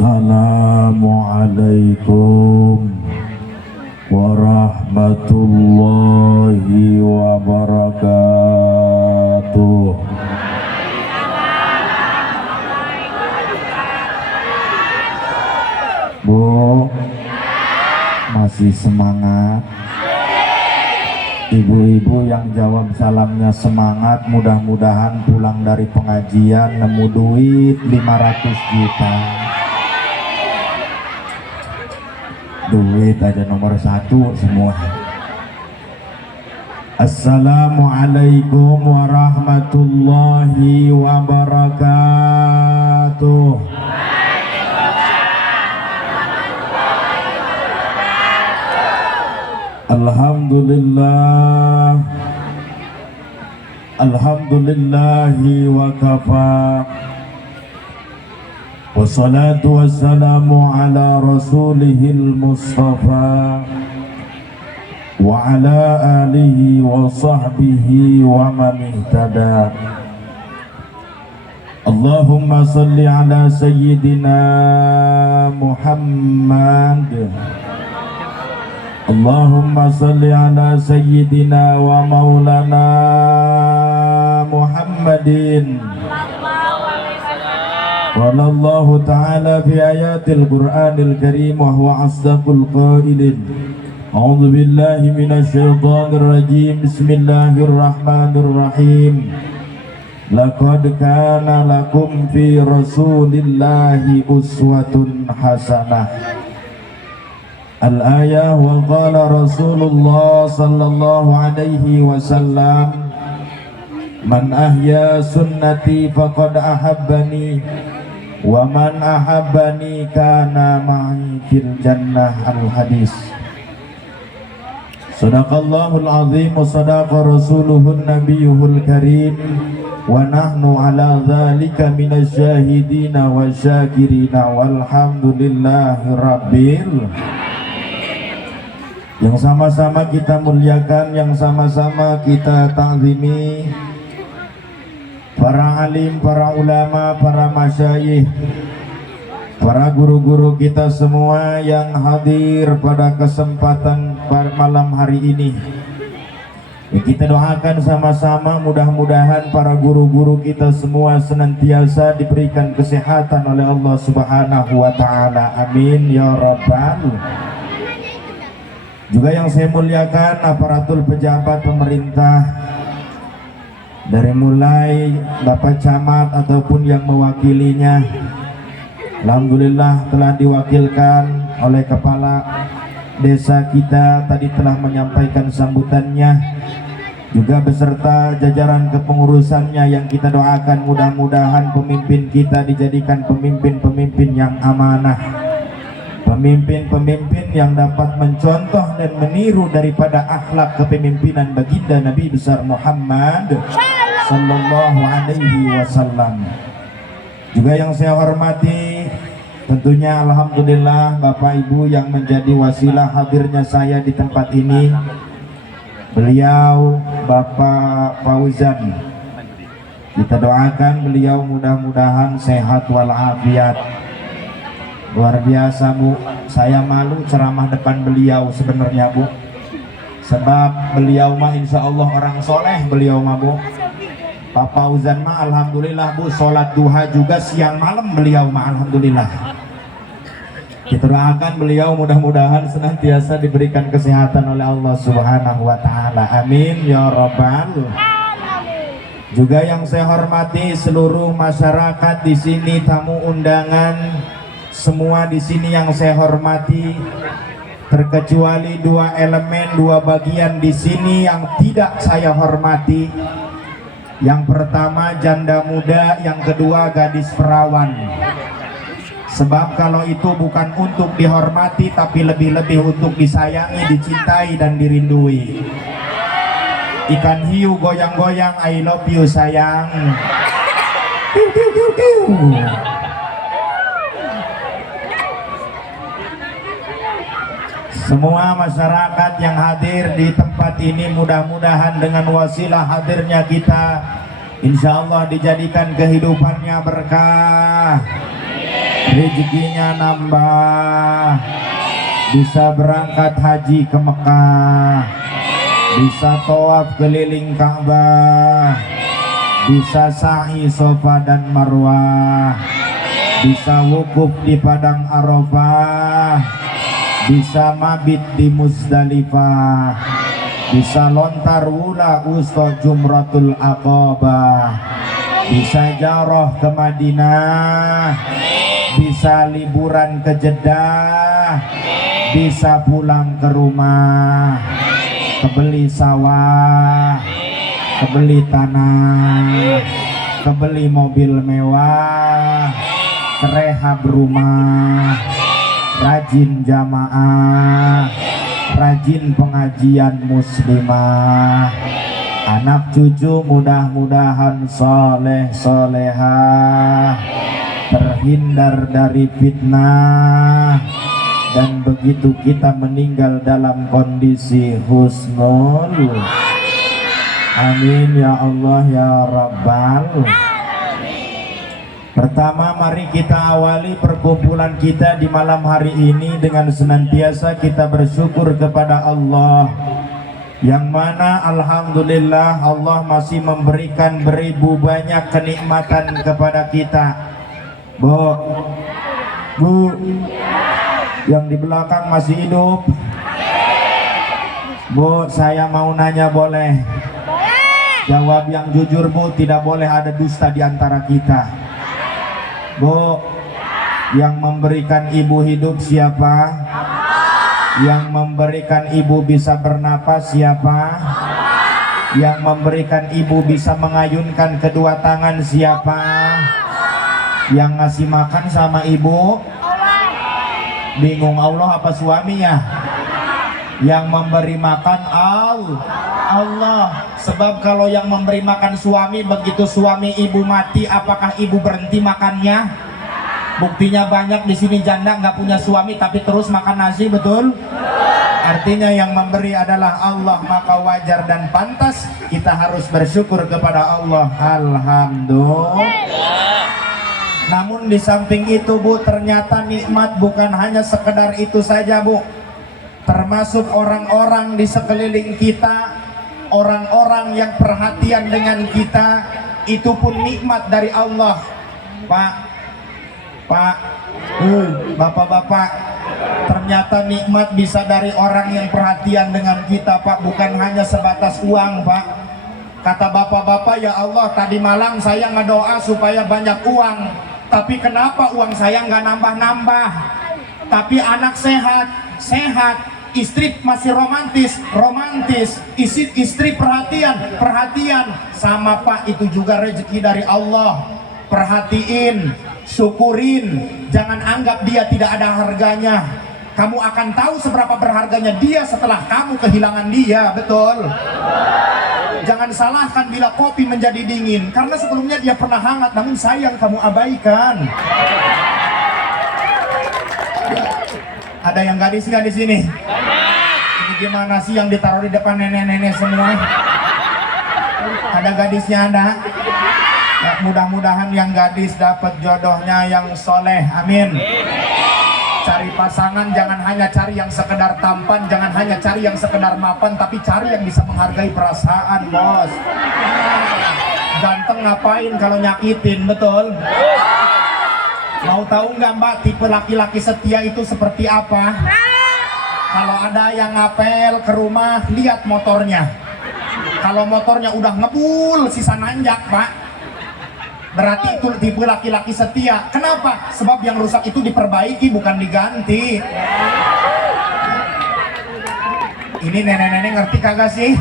Assalamualaikum warahmatullahi wabarakatuh. Bu, masih semangat? Ibu-ibu yang jawab salamnya semangat, mudah-mudahan pulang dari pengajian nemu duit 500 juta. Duit aja nomor 1 semua. Assalamualaikum warahmatullahi wabarakatuh. Alhamdulillah, alhamdulillahi wa kafa, wassalatu wassalamu ala rasulihil mustafa wa ala alihi wa sahbihi wa man ihtada. Allahumma salli ala sayyidina Muhammad. Allahumma salli ala sayyidina wa maulana Muhammadin. Wallahu ta'ala fi ayatil Qur'anil Karim wa huwa asdaqul qailin. A'udzu billahi minasy syaithanir rajim. Bismillahirrahmanirrahim. Laqad kana lakum fi rasulillahi uswatun hasanah. Al-ayah wa qala Rasulullah sallallahu alaihi wasallam, man ahya sunnati faqad ahabbani wa man ahabbani kana ma'i fil jannah. Al-hadis. Sadaqallahul azim wa sadaqa rasuluhun nabiyuhul karim wa nahnu ala dhalika minasy syahidina wa syakirina walhamdulillahi rabbil. Yang sama-sama kita muliakan, yang sama-sama kita ta'zimi para alim, para ulama, para masyayikh, para guru-guru kita semua yang hadir pada kesempatan pada malam hari ini. Kita doakan sama-sama mudah-mudahan para guru-guru kita semua senantiasa diberikan kesehatan oleh Allah Subhanahu wa ta'ala. Amin ya rabbal. Juga yang saya muliakan aparatur pejabat pemerintah, dari mulai Bapak Camat ataupun yang mewakilinya. Alhamdulillah telah diwakilkan oleh kepala desa kita, tadi telah menyampaikan sambutannya, juga beserta jajaran kepengurusannya yang kita doakan mudah-mudahan pemimpin kita dijadikan pemimpin-pemimpin yang amanah, pemimpin-pemimpin yang dapat mencontoh dan meniru daripada akhlak kepemimpinan baginda Nabi besar Muhammad sallallahu alaihi wasallam. Juga yang saya hormati tentunya alhamdulillah Bapak Ibu yang menjadi wasilah hadirnya saya di tempat ini. Beliau Bapak Fauzan, kita doakan beliau mudah-mudahan sehat walafiat. Luar biasa Bu, saya malu ceramah depan beliau sebenarnya Bu, sebab beliau mah insya Allah orang soleh beliau mah Bu. Pak Fauzan mah alhamdulillah Bu, sholat duha juga siang malam beliau mah alhamdulillah. Kita doakan beliau mudah-mudahan senantiasa diberikan kesehatan oleh Allah Subhanahu wa ta'ala. Amin ya rabbal. Juga yang saya hormati seluruh masyarakat di sini, tamu undangan semua di sini yang saya hormati, terkecuali dua elemen, dua bagian di sini yang tidak saya hormati. Yang pertama janda muda, yang kedua gadis perawan. Sebab kalau itu bukan untuk dihormati, tapi lebih-lebih untuk disayangi, dicintai dan dirindui. Ikan hiu goyang-goyang, I love you sayang. Semua masyarakat yang hadir di tempat ini mudah-mudahan dengan wasilah hadirnya kita, insya Allah dijadikan kehidupannya berkah, rezekinya nambah, bisa berangkat haji ke Mekah, bisa tawaf keliling Ka'bah, bisa sa'i Safa dan Marwah, bisa wukuf di Padang Arafah, bisa mabit di Muzdalifah, bisa lontar wula usta Jumratul Aqabah, bisa jarah ke Madinah, bisa liburan ke Jeddah, bisa pulang ke rumah, kebeli sawah, kebeli tanah, kebeli mobil mewah, kerehab rumah, rajin jamaah, rajin pengajian muslimah, anak cucu mudah-mudahan soleh solehah, terhindar dari fitnah, dan begitu kita meninggal dalam kondisi husnul. Amin ya Allah ya Rabbal. Pertama, mari kita awali perkumpulan kita di malam hari ini dengan senantiasa kita bersyukur kepada Allah, yang mana alhamdulillah Allah masih memberikan beribu banyak kenikmatan kepada kita. Bu, yang di belakang masih hidup? Bu, saya mau nanya boleh? Jawab yang jujur Bu, tidak boleh ada dusta di antara kita. Bu, yang memberikan ibu hidup siapa? Yang memberikan ibu bisa bernapas siapa? Yang memberikan ibu bisa mengayunkan kedua tangan siapa? Yang ngasih makan sama ibu? Bingung Allah apa suaminya? Yang memberi makan Allah. Sebab kalau yang memberi makan suami, begitu suami ibu mati, apakah ibu berhenti makannya? Buktinya banyak di sini janda nggak punya suami tapi terus makan nasi, betul? Artinya yang memberi adalah Allah, maka wajar dan pantas kita harus bersyukur kepada Allah. Alhamdulillah. Namun di samping itu Bu, ternyata nikmat bukan hanya sekedar itu saja Bu. Termasuk orang-orang di sekeliling kita, orang-orang yang perhatian dengan kita, itu pun nikmat dari Allah. Pak, Bapak-bapak, ternyata nikmat bisa dari orang yang perhatian dengan kita Pak, bukan hanya sebatas uang Pak. Kata bapak-bapak, ya Allah tadi malam saya ngedoa supaya banyak uang, tapi kenapa uang saya nggak nambah-nambah? Tapi anak sehat, istri masih romantis, istri perhatian sama Pak. Itu juga rezeki dari Allah. Perhatiin, syukurin, jangan anggap dia tidak ada harganya. Kamu akan tahu seberapa berharganya dia setelah kamu kehilangan dia, betul? Jangan salahkan bila kopi menjadi dingin, karena sebelumnya dia pernah hangat, namun sayang kamu abaikan. Ada yang gadis nggak di sini? Ini gimana sih yang ditaruh di depan nenek-nenek semua? Ada gadisnya ada? Ya, mudah-mudahan yang gadis dapat jodohnya yang soleh, amin. Cari pasangan jangan hanya cari yang sekedar tampan, jangan hanya cari yang sekedar mapan, tapi cari yang bisa menghargai perasaan, bos. Ganteng ngapain kalau nyakitin, betul? Mau tahu nggak Mbak, tipe laki-laki setia itu seperti apa? Kalau ada yang ngapel ke rumah, lihat motornya. Kalau motornya udah ngebul, sisa nanjak Pak, berarti itu tipe laki-laki setia. Kenapa? Sebab yang rusak itu diperbaiki, bukan diganti. Ini nenek-nenek ngerti kagak sih?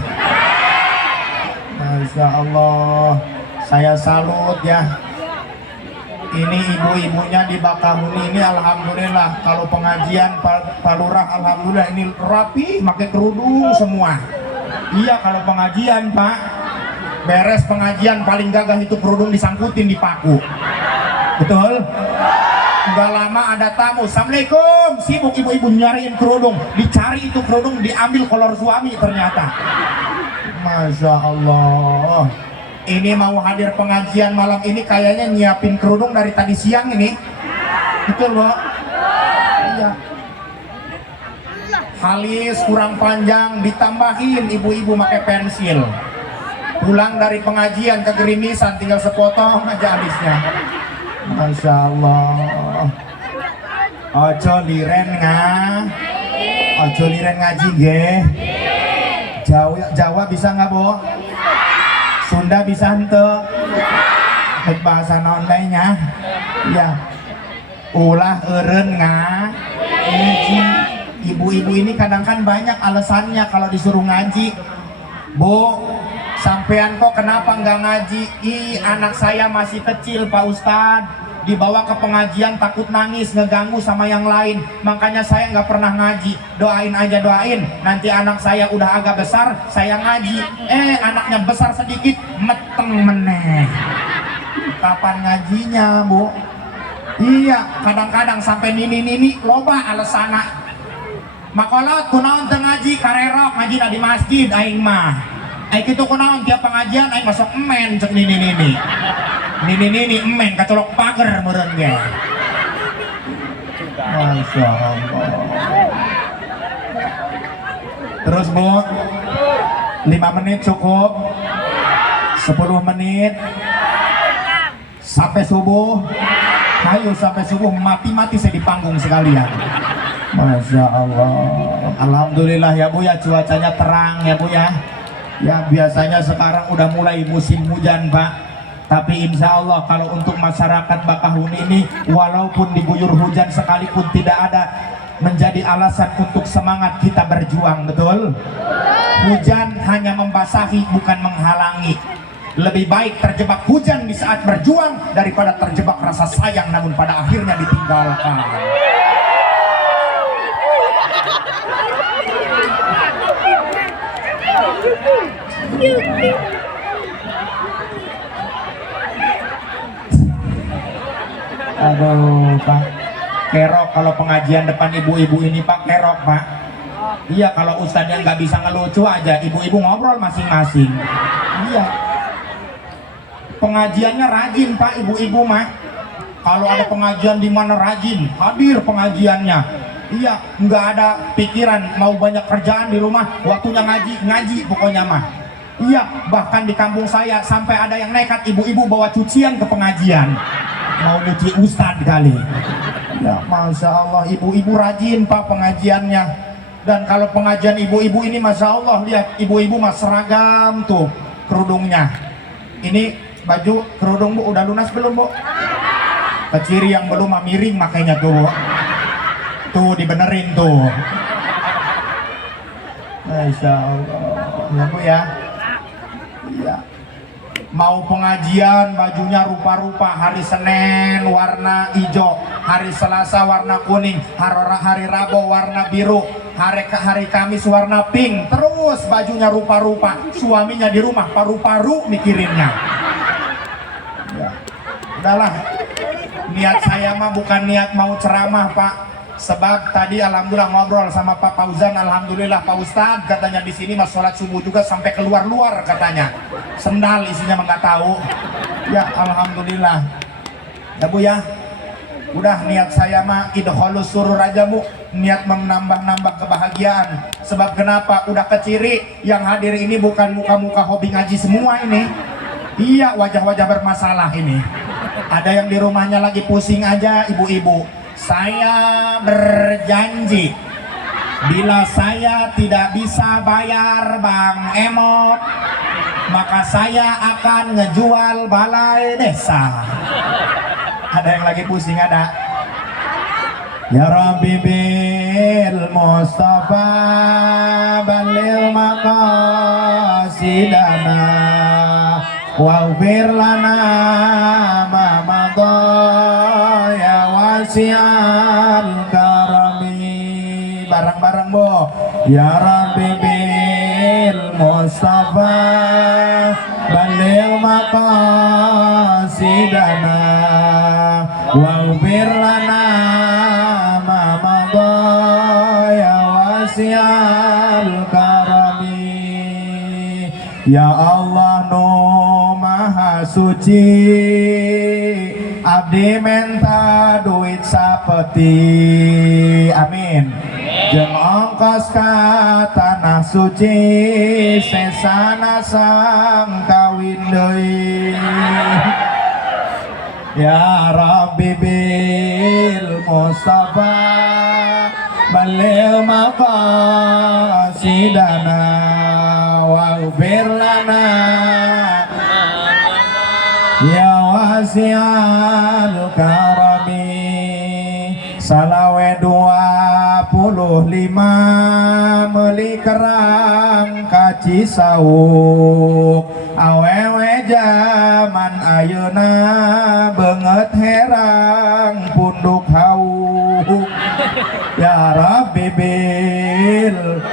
Masya Allah, saya salut ya. Ini ibu-ibunya di Bakahuni ini alhamdulillah. Kalau pengajian Pak Lurah alhamdulillah ini rapi, pakai kerudung semua. Iya, kalau pengajian Pak, beres pengajian paling gagah itu kerudung disangkutin di paku, betul? Udah lama ada tamu, assalamualaikum, sibuk ibu-ibu nyariin kerudung, dicari itu kerudung, diambil kolor suami ternyata. Masya Allah. Ini mau hadir pengajian malam ini kayaknya nyiapin kerudung dari tadi siang ini. Betul Bu? Iya. Halis kurang panjang ditambahin ibu-ibu pakai pensil. Pulang dari pengajian kegerimisan tinggal sepotong aja alisnya. Masya Allah. Ojo liren ojo liren ngaji ge. Jawa bisa nggak Bu? Sunda bisa ente? Bahasa non lainnya? Ya. Ulah eren ngaji. Ibu-ibu ini kadang kan banyak alasannya kalau disuruh ngaji. Bu, sampean kok kenapa nggak ngaji? Anak saya masih kecil Pak Ustadz, dibawa ke pengajian takut nangis, ngeganggu sama yang lain, makanya saya nggak pernah ngaji. Doain aja, doain, nanti anak saya udah agak besar saya ngaji. Anaknya besar sedikit meteng meneh. Kapan ngajinya Bu? Iya, kadang-kadang sampai nini loba alasana. Makolot kunaon teu ngaji karerok ngaji di masjid aing mah. Aing kitu kunaon tiap pengajian aing masuk emen cek nini emen kacolok pager meureun ge. Masya Allah. Terus Bu, 5 menit cukup, 10 menit sampai subuh. Ayo sampai subuh mati saya di panggung sekalian. Masya Allah. Alhamdulillah ya Bu ya, cuacanya terang ya Bu ya. Ya biasanya sekarang udah mulai musim hujan Pak, tapi insya Allah kalau untuk masyarakat Bakahuni ini walaupun diguyur hujan sekalipun tidak ada menjadi alasan untuk semangat kita berjuang. Betul? Hujan hanya membasahi bukan menghalangi. Lebih baik terjebak hujan di saat berjuang daripada terjebak rasa sayang namun pada akhirnya ditinggalkan. Aduh Pak, kerok kalau pengajian depan ibu-ibu ini Pak, kerok Pak. Iya, kalau ustadznya nggak bisa ngelucu aja, ibu-ibu ngobrol masing-masing. Iya, pengajiannya rajin Pak, ibu-ibu mah. Kalau ada pengajian di mana rajin, hadir pengajiannya. Iya, nggak ada pikiran mau banyak kerjaan di rumah, waktunya ngaji pokoknya mah. Iya, bahkan di kampung saya sampai ada yang nekat ibu-ibu bawa cucian ke pengajian, mau nyuci ustadz kali. Ya Masya Allah, ibu-ibu rajin Pak pengajiannya. Dan kalau pengajian ibu-ibu ini Masya Allah, lihat ibu-ibu mah seragam tuh kerudungnya. Ini baju kerudung Bu udah lunas belum Bu? Keciri yang belum mah miring makanya tuh Bu. Tuh dibenerin tuh. Masya Allah ya Bu ya. Iya. Mau pengajian bajunya rupa-rupa, hari Senin warna hijau, hari Selasa warna kuning, hari Rabu warna biru, hari Kamis warna pink, terus bajunya rupa-rupa. Suaminya di rumah paru-paru mikirinnya. Ya. Udahlah, niat saya mah bukan niat mau ceramah Pak. Sebab tadi alhamdulillah ngobrol sama Pak Fauzan, alhamdulillah Pak Ustadz katanya di sini mas sholat subuh juga sampai keluar katanya. Sendal isinya mah nggak tahu. Ya alhamdulillah. Ya Bu ya. Udah niat saya mah idholus surur aja Bu. Niat menambah kebahagiaan. Sebab kenapa? Udah keciri yang hadir ini bukan muka-muka hobi ngaji semua ini. Iya, wajah-wajah bermasalah ini. Ada yang di rumahnya lagi pusing aja ibu-ibu. Saya berjanji bila saya tidak bisa bayar Bang Emot, maka saya akan ngejual balai desa. Ada yang lagi pusing ada? Ya Rabbi bil Mustafa balil maqasidana waghfir lana ma madha ya wasi'al karami. Bareng-bareng Bu. Ya Rabbi bil Mustafa balil maqasidana waghfir lana ma madha ya wasi'al karami. Ya Allah no maha suci, abdi menta duit sapeti amin jeung ongkos ka tanah suci sesana sang kawin deui ya Rabbi bil Mustafa balil maqasidana waghfir lana ya wasi'al karami salawe 25 meuli kerang kaci sauk awewe zaman ayeuna beungeut herang punduk hauk ya Rabbi bil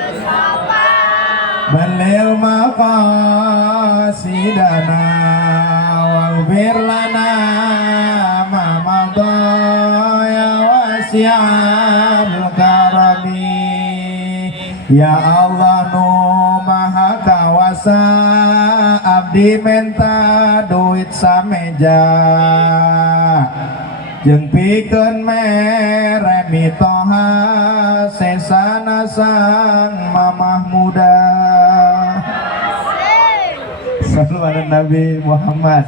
balil maqasidana waghfir lana ma madha ya wasi'al karami ya Allah nu maha kawasa abdi menta duit sameja jeung pikeun mere mitoha sesana sang mamah muda sallu ala Nabi Muhammad.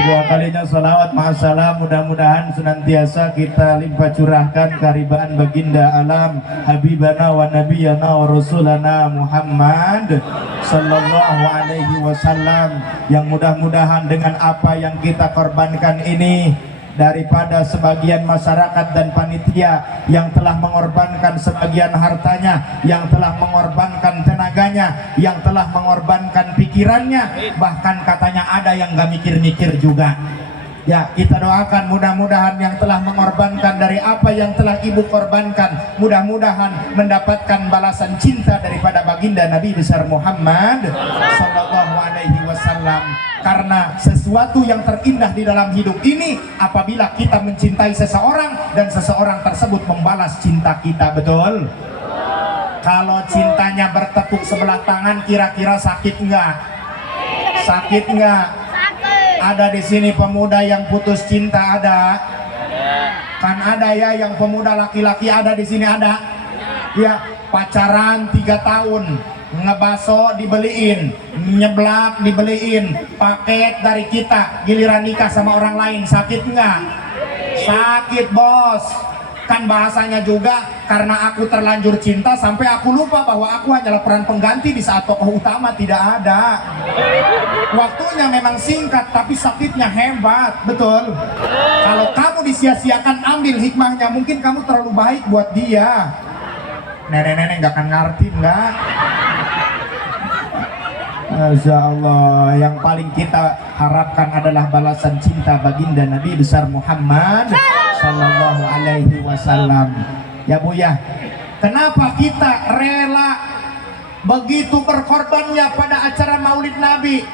Dua kalinya salawat ma'asalam, mudah-mudahan senantiasa kita limpah curahkan karibaan baginda alam habibana wa nabiyana wa rasulana Muhammad sallallahu alaihi wasallam, yang mudah-mudahan dengan apa yang kita korbankan ini, daripada sebagian masyarakat dan panitia yang telah mengorbankan sebagian hartanya, yang telah mengorbankan tenaganya, yang telah mengorbankan pikirannya, bahkan katanya ada yang gak mikir-mikir juga. Ya, kita doakan mudah-mudahan yang telah mengorbankan dari apa yang telah ibu korbankan, mudah-mudahan mendapatkan balasan cinta daripada baginda Nabi besar Muhammad sallallahu alaihi wasallam. Karena sesuatu yang terindah di dalam hidup ini apabila kita mencintai seseorang dan seseorang tersebut membalas cinta kita, betul? Kalau cintanya bertepuk sebelah tangan, kira-kira sakit enggak? Sakit enggak? Ada di sini pemuda yang putus cinta, ada? Kan ada ya, yang pemuda laki-laki ada di sini, ada? Ya, pacaran 3 tahun, ngebaso dibeliin, nyeblak dibeliin, paket dari kita, giliran nikah sama orang lain, sakit enggak? Sakit bos. Kan bahasanya juga, karena aku terlanjur cinta sampai aku lupa bahwa aku hanyalah peran pengganti di saat tokoh utama tidak ada. Waktunya memang singkat tapi sakitnya hebat, betul? Kalau kamu disia-siakan, ambil hikmahnya, mungkin kamu terlalu baik buat dia. Nenek-nenek gak akan ngerti, enggak? Masya Allah, yang paling kita harapkan adalah balasan cinta baginda Nabi besar Muhammad sallallahu alaihi wasallam. Ya Bu ya, kenapa kita rela begitu berkorbannya pada acara Maulid Nabi?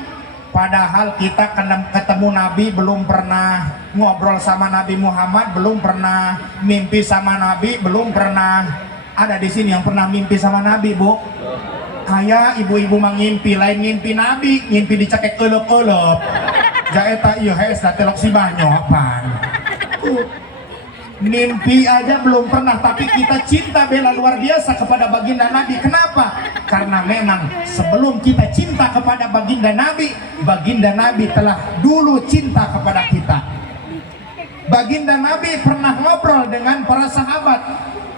Padahal kita ketemu Nabi, belum pernah ngobrol sama Nabi Muhammad, belum pernah mimpi sama Nabi, belum pernah. Ada di sini yang pernah mimpi sama Nabi, Bu? Kayak ibu-ibu mangimpi, lain ngimpi Nabi, ngimpi dicekek elep-elep. Jaeta iya hees telok si banyo apaan. Mimpi aja belum pernah, tapi kita cinta bela luar biasa kepada baginda Nabi. Kenapa? Karena memang sebelum kita cinta kepada baginda Nabi telah dulu cinta kepada kita. Baginda Nabi pernah ngobrol dengan para sahabat.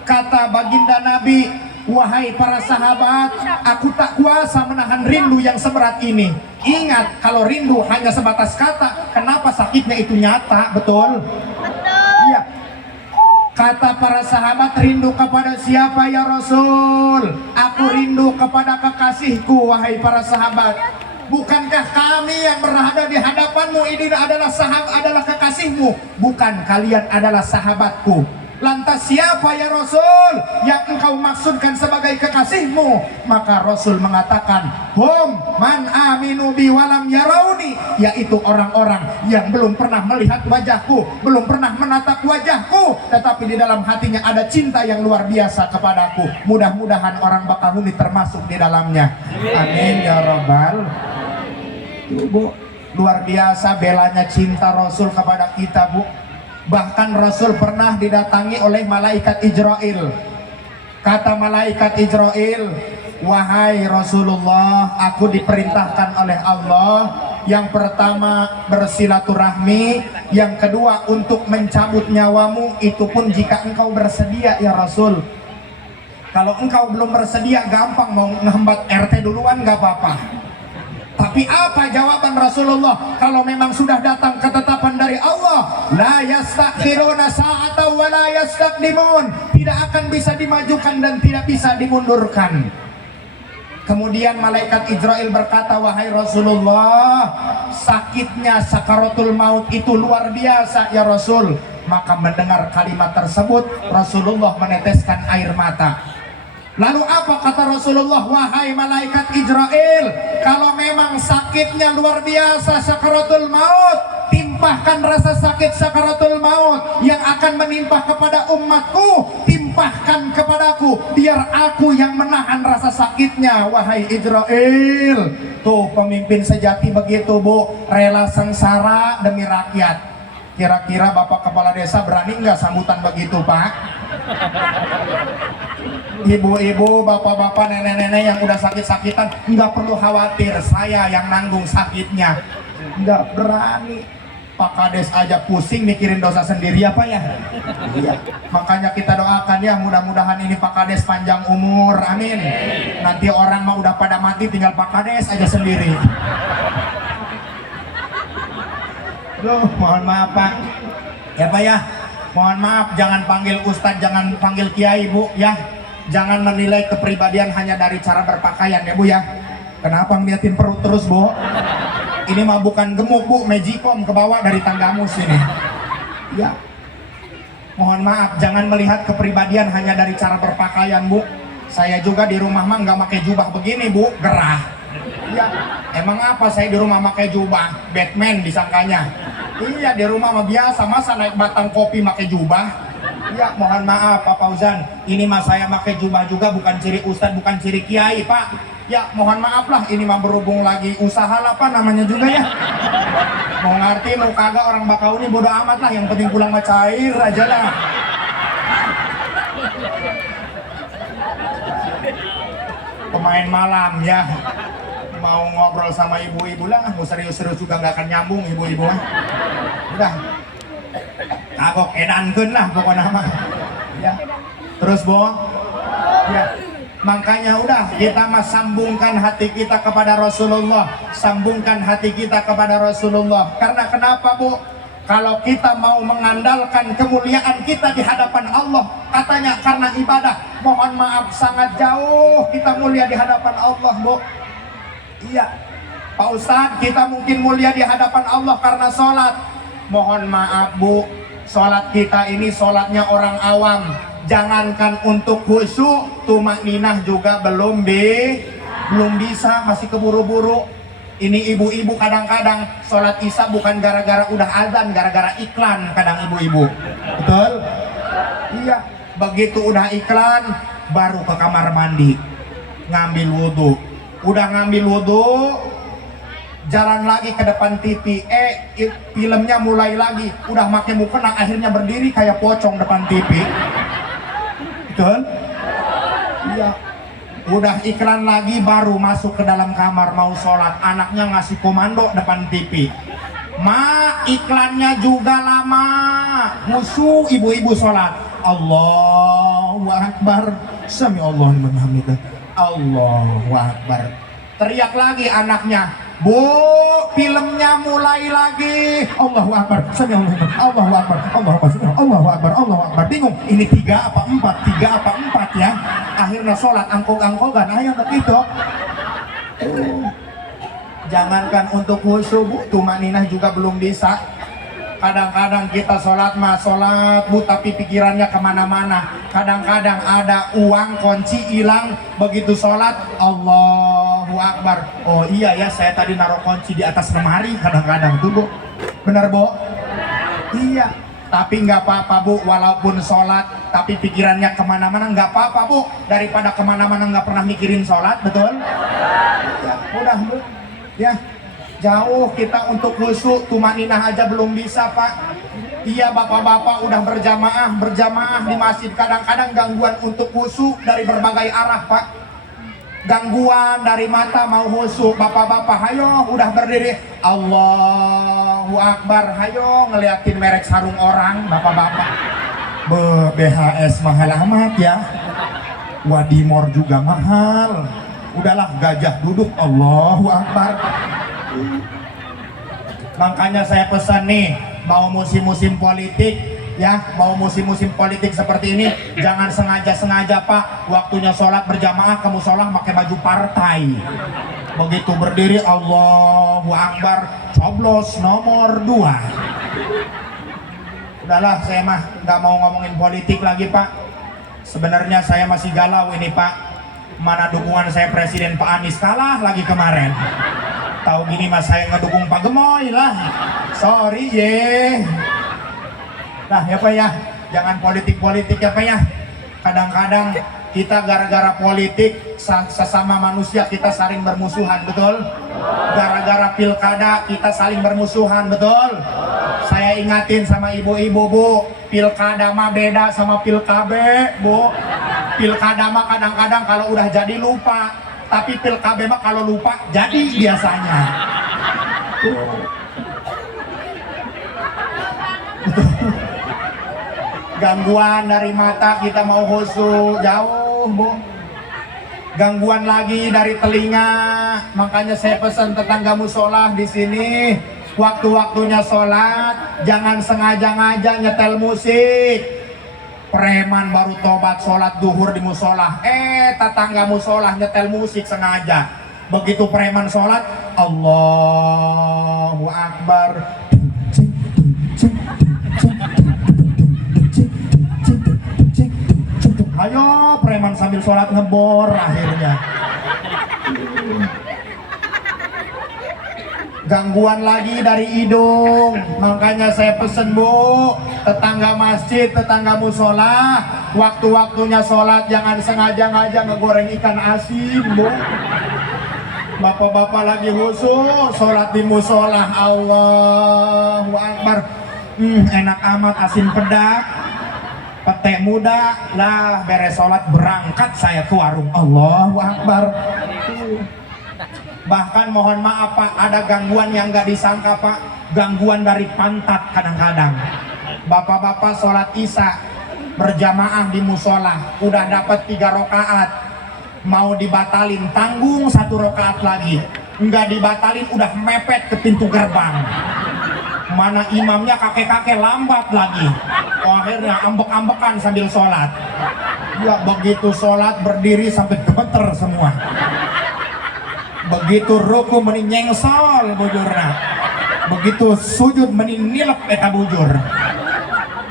Kata baginda Nabi, wahai para sahabat, aku tak kuasa menahan rindu yang seberat ini. Ingat, kalau rindu hanya sebatas kata, kenapa sakitnya itu nyata, betul? Betul. Iya. Kata para sahabat, rindu kepada siapa ya Rasul? Aku rindu kepada kekasihku, wahai para sahabat. Bukankah kami yang berada di hadapanmu ini adalah kekasihmu? Bukan, kalian adalah sahabatku. Lantas siapa ya Rasul yang engkau maksudkan sebagai kekasihmu? Maka Rasul mengatakan, hum man aminu bi walam yarauni, yaitu orang-orang yang belum pernah melihat wajahku, belum pernah menatap wajahku, tetapi di dalam hatinya ada cinta yang luar biasa kepadaku. Mudah-mudahan orang Bakahuni termasuk di dalamnya. Amin ya Rabbal. Bu, luar biasa belanya cinta Rasul kepada kita, Bu. Bahkan Rasul pernah didatangi oleh malaikat Israel. Kata malaikat Israel, wahai Rasulullah, aku diperintahkan oleh Allah yang pertama bersilaturahmi, yang kedua untuk mencabut nyawamu, itu pun jika engkau bersedia ya Rasul. Kalau engkau belum bersedia, gampang mau ngehambat RT duluan gak apa-apa. Tapi apa jawaban Rasulullah? Kalau memang sudah datang ketetapan dari Allah, la yastakhiruna sa'atan wa la yastaqdimun, tidak akan bisa dimajukan dan tidak bisa dimundurkan. Kemudian malaikat Israel berkata, wahai Rasulullah, sakitnya sakaratul maut itu luar biasa ya Rasul. Maka mendengar kalimat tersebut, Rasulullah meneteskan air mata. Lalu apa kata Rasulullah? Wahai malaikat Israel, kalau memang sakitnya luar biasa sakaratul maut, timpahkan rasa sakit sakaratul maut yang akan menimpa kepada umatku, timpahkan kepadaku, biar aku yang menahan rasa sakitnya. Wahai Israel, tuh pemimpin sejati begitu, Bu, rela sengsara demi rakyat. Kira-kira Bapak Kepala Desa berani nggak sambutan begitu, Pak? Ibu-ibu, bapak-bapak, nenek-nenek yang udah sakit-sakitan, nggak perlu khawatir, saya yang nanggung sakitnya. Nggak berani. Pak Kades aja pusing mikirin dosa sendiri apa ya? Iya. Makanya kita doakan ya, mudah-mudahan ini Pak Kades panjang umur, amin. Nanti orang mah udah pada mati, tinggal Pak Kades aja sendiri. Duh, mohon maaf Pak. Ya Pak ya, mohon maaf, jangan panggil Ustadz, jangan panggil Kiai Bu ya. Jangan menilai kepribadian hanya dari cara berpakaian ya Bu ya. Kenapa ngeliatin perut terus Bu? Ini mah bukan gemuk Bu, Magicom ke bawah dari tanggamu sini. Ya. Mohon maaf, jangan melihat kepribadian hanya dari cara berpakaian Bu. Saya juga di rumah mah nggak pakai jubah begini Bu, gerah. Ya, emang apa saya di rumah pakai jubah? Batman disangkanya. Iya, di rumah mah biasa, masa naik batang kopi pakai jubah? Ya, mohon maaf Pak Fauzan, ini mah saya pakai jubah juga bukan ciri ustadz, bukan ciri kiai Pak. Ya, mohon maaf lah, ini mah berhubung lagi usaha lah Pak namanya juga ya. Mau ngerti, mau kagak orang Bakau ini bodo amat lah, yang penting pulang mah cair aja lah. Pemain malam ya, mau ngobrol sama ibu-ibu lah, mau serius-serius juga nggak akan nyambung ibu-ibu mah. Udah, kagok edankeun lah pokoknya mah. Ya, terus Bo. Ya, makanya udah kita mah sambungkan hati kita kepada Rasulullah, sambungkan hati kita kepada Rasulullah. Karena kenapa Bu? Kalau kita mau mengandalkan kemuliaan kita di hadapan Allah, katanya karena ibadah, mohon maaf sangat jauh kita mulia di hadapan Allah Bu. Iya, Pak Ustadz, kita mungkin mulia di hadapan Allah karena sholat. Mohon maaf Bu, sholat kita ini sholatnya orang awam. Jangankan untuk khusyuk, tumakninah juga belum bisa, masih keburu-buru. Ini ibu-ibu kadang-kadang sholat isya bukan gara-gara udah azan, gara-gara iklan kadang ibu-ibu. Betul? Iya, begitu udah iklan, baru ke kamar mandi, ngambil wudhu. Udah ngambil wudhu, jalan lagi ke depan TV, filmnya mulai lagi, udah make mukena, akhirnya berdiri kayak pocong depan TV. Betul? Iya. Udah iklan lagi, baru masuk ke dalam kamar mau sholat, anaknya ngasih komando depan TV. Ma, iklannya juga lama, musuh ibu-ibu sholat. Allahu Akbar, sami Allah liman hamidah. Allahu Akbar. Teriak lagi anaknya, Bu, filmnya mulai lagi. Allahu Akbar, sami Allah, Allahu Akbar, Allahu Akbar, Allahu Akbar, Allahu Akbar. Bingung, ini 3 apa 4 ya. Akhirnya sholat angkog-angkogan, ayo begitu. Jangankan untuk khusyuk Bu, tumaninah juga belum bisa. Kadang-kadang kita sholat mah sholat Bu, tapi pikirannya kemana-mana. Kadang-kadang ada uang kunci hilang, begitu sholat Allahu Akbar. Oh iya ya, saya tadi naruh kunci di atas lemari. Kadang-kadang tuh Bu, bener Bu? Iya, tapi nggak apa-apa Bu, walaupun sholat tapi pikirannya kemana-mana nggak apa-apa Bu, daripada kemana-mana nggak pernah mikirin sholat. Betul? Ya, udah Bu ya. Jauh kita untuk khusyuk, tumaninah aja belum bisa Pak. Iya bapak-bapak udah berjamaah di masjid, kadang-kadang gangguan untuk khusyuk dari berbagai arah Pak. Gangguan dari mata mau khusyuk, bapak-bapak hayo udah berdiri Allahu Akbar, hayo ngeliatin merek sarung orang bapak-bapak. BHS mahal amat ya, Wadimor juga mahal. Udahlah gajah duduk Allahu Akbar. Makanya saya pesan nih, mau musim-musim politik ya, mau musim-musim politik seperti ini, jangan sengaja-sengaja Pak, waktunya sholat berjamaah kamu sholat pakai baju partai. Begitu berdiri Allahu Akbar, coblos nomor 2. Udahlah, saya mah nggak mau ngomongin politik lagi Pak. Sebenarnya saya masih galau ini Pak. Mana dukungan saya Presiden Pak Anies, kalah lagi kemarin. Tahu gini mas saya ngedukung Pak Gemoy lah. Sorry ye. Nah ya Pak ya, jangan politik-politik ya Pak ya. Kadang-kadang kita gara-gara politik sesama manusia kita saling bermusuhan, betul? Gara-gara pilkada kita saling bermusuhan, betul? Saya ingatin sama ibu-ibu Bu, pilkada mah beda sama pilkabe Bu. Pilkada mah kadang-kadang kalau udah jadi lupa, tapi pilkabe mah kalau lupa jadi biasanya. Gangguan dari mata kita mau khusyuk jauh Bu. Gangguan lagi dari telinga, makanya saya pesan tetangga musola di sini, waktu-waktunya sholat jangan sengaja-ngaja nyetel musik. Preman baru tobat sholat duhur di musola, tetangga musola nyetel musik sengaja. Begitu preman sholat Allahu Akbar, ayo preman sambil sholat ngebor akhirnya. Gangguan lagi dari hidung, makanya saya pesen Bu, tetangga masjid, tetangga musola, waktu-waktunya sholat jangan sengaja-ngaja ngegoreng ikan asin Bu. Bapak-bapak lagi khusyuk sholat di musola, Allahu Akbar, enak amat asin pedak, pete muda lah, beres sholat berangkat saya ke warung, Allahu Akbar. Bahkan mohon maaf Pak, ada gangguan yang gak disangka Pak, gangguan dari pantat kadang-kadang. Bapak-bapak sholat isya berjamaah di musola, udah dapat 3 rakaat, mau dibatalin, tanggung 1 rakaat lagi, nggak dibatalin udah mepet ke pintu gerbang. Mana imamnya kakek-kakek lambat lagi, akhirnya ambek-ambekan sambil sholat. Ya begitu sholat berdiri sampai gemeter semua. Begitu ruku meni nyengsol bujurna, begitu sujud meni nilep eta bujur.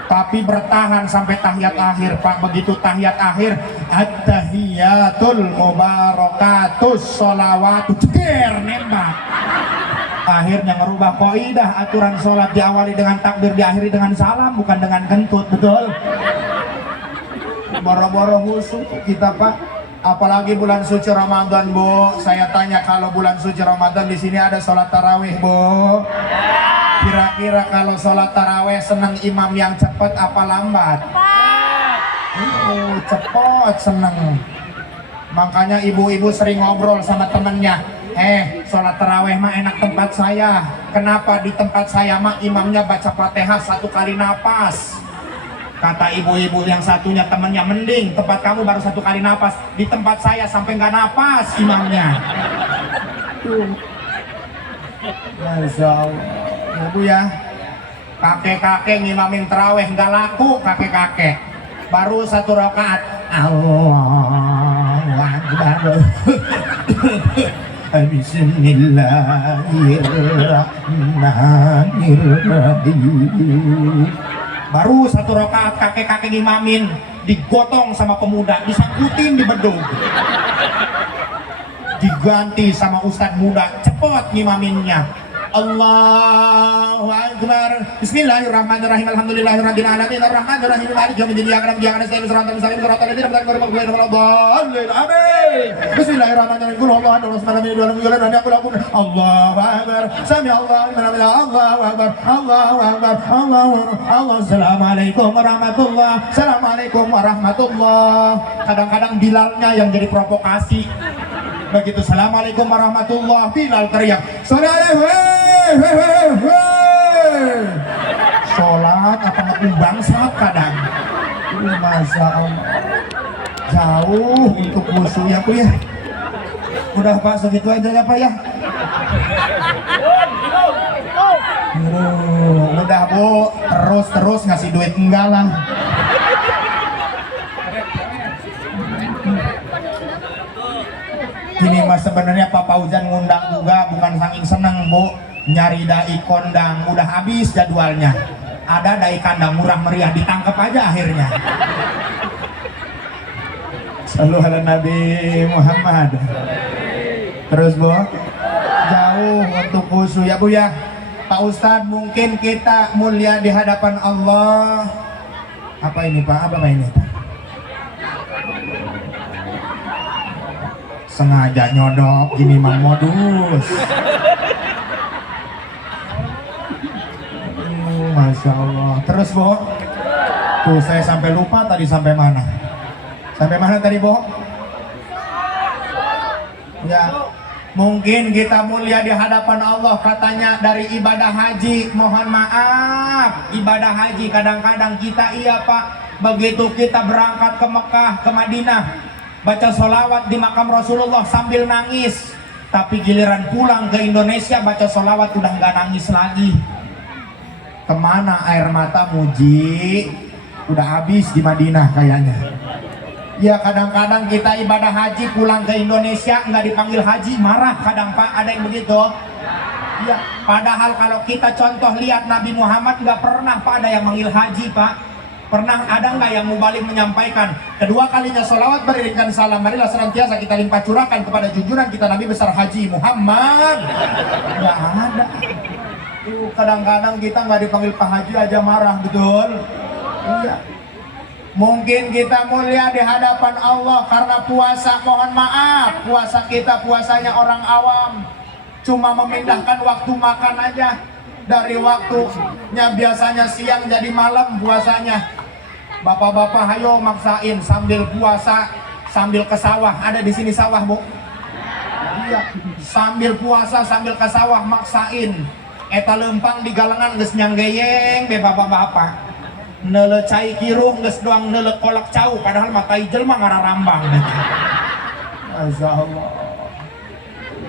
Tapi bertahan sampai tahiyat akhir Pak. Begitu tahiyat akhir, at-tahiyatul mubarakatus sholawatu, ceker nembak. Akhirnya ngerubah kaidah, aturan sholat diawali dengan takbir, diakhiri dengan salam, bukan dengan kentut, betul? Boro-boro khusyuk kita Pak. Apalagi bulan suci Ramadan Bu. Saya tanya, kalau bulan suci Ramadan di sini ada sholat tarawih Bu? Kira-kira kalau sholat tarawih seneng imam yang cepat apa lambat? Cepat seneng. Makanya ibu-ibu sering ngobrol sama temennya, sholat tarawih mah enak tempat saya. Kenapa? Di tempat saya mah imamnya baca Fatihah 1 kali napas. Kata ibu-ibu yang satunya temennya, mending tempat kamu baru 1 kali napas, di tempat saya sampai nggak napas imamnya. Masya Allah ya Bu ya. Kakek-kakek ngimamin tarawih nggak laku, kakek-kakek baru 1 rakaat Allahu Akbar. Bismillahirrahmanirrahim. Baru 1 rakaat kakek-kakek ngimamin, digotong sama pemuda, disangkutin di bedug, diganti sama ustadz muda, cepet ngimaminnya. Allahu Akbar. Bismillahirrahmanirrahim. Alhamdulillahirabbil alamin. Arrahmanirrahim. Maliki yaumiddin. Iyyaka na'budu wa iyyaka nasta'in. Shiratal mustaqim. Shiratal ladzina an'amta 'alaihim ghairil maghdubi 'alaihim waladdallin. Amin. Bismillahirrahmanirrahim. Qul huwallahu ahad, Allahu samad, lam yalid walam yulad walam yakul lahu kufuwan ahad. Allahu akbar. Sami Allahu liman hamidah. Allahu akbar. Allahu akbar. Allahu akbar. Assalamualaikum warahmatullahi. Assalamualaikum warahmatullahi. Kadang-kadang Bilalnya yang jadi provokasi. Begitu assalamualaikum warahmatullahi, Bilal teriak, sholat apa ngekumbang saat kadang. Masya Allah, jauh untuk khusyuk ya Bu ya. Udah Pak, segitu aja ya Pak ya. Udah Bu, terus ngasih duit enggak lah. Ini mas sebenarnya Pak Fauzan ngundang juga bukan saking seneng Bu, nyari dai kondang, udah habis jadwalnya. Ada dai kandang murah meriah, ditangkap aja akhirnya. Sallu ala Nabi Muhammad. Terus Bu, jauh untuk khusyuk ya Bu ya. Pak Ustadz, mungkin kita mulia di hadapan Allah. Apa ini Pak? Apa ini Pak? Sengaja nyodok, ini mah modus. Masya Allah. Terus Bu, tuh saya sampai lupa tadi sampai mana. Sampai mana tadi Bu? Ya, mungkin kita mulia di hadapan Allah. Katanya dari ibadah haji, mohon maaf, ibadah haji kadang-kadang kita iya Pak, begitu kita berangkat ke Mekah, ke Madinah, baca sholawat di makam Rasulullah sambil nangis, tapi giliran pulang ke Indonesia baca sholawat udah nggak nangis lagi. Kemana air mata muji? Udah habis di Madinah kayaknya. Ya kadang-kadang kita ibadah haji pulang ke Indonesia nggak dipanggil haji, marah kadang Pak, ada yang begitu. Ya padahal kalau kita contoh lihat Nabi Muhammad nggak pernah Pak ada yang manggil haji Pak. Pernah ada nggak yang mubalik menyampaikan kedua kalinya sholawat beriringkan salam, marilah senantiasa kita limpah curahkan kepada junjungan kita Nabi besar Haji Muhammad. Nggak ada. Kadang-kadang kita nggak dipanggil Pak Haji aja marah, betul? Iya. Mungkin kita mulia di hadapan Allah karena puasa, mohon maaf, puasa kita puasanya orang awam, cuma memindahkan waktu makan aja. Dari waktunya biasanya siang jadi malam puasanya. Bapak-bapak hayo maksain sambil puasa sambil ke sawah. Ada di sini sawah Bu? Iya. Sambil puasa sambil ke sawah maksain. Eta lempang di galengan geus nyanggeyeng be bapak-bapak. Neule cai kiruh geus doang neule kolak cau padahal matai jelema ngararambang. Masya Allah.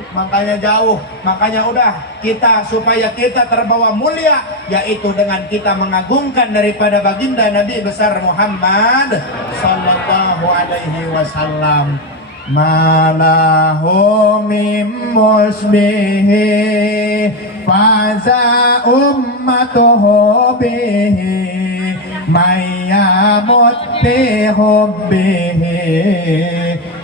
Makanya jauh, makanya udah kita supaya kita terbawa mulia, yaitu dengan kita mengagungkan daripada baginda Nabi besar Muhammad sallallahu alaihi wasallam. Malahu mim musbihi faza ummatuhu bihi mayyamut bi hubbihi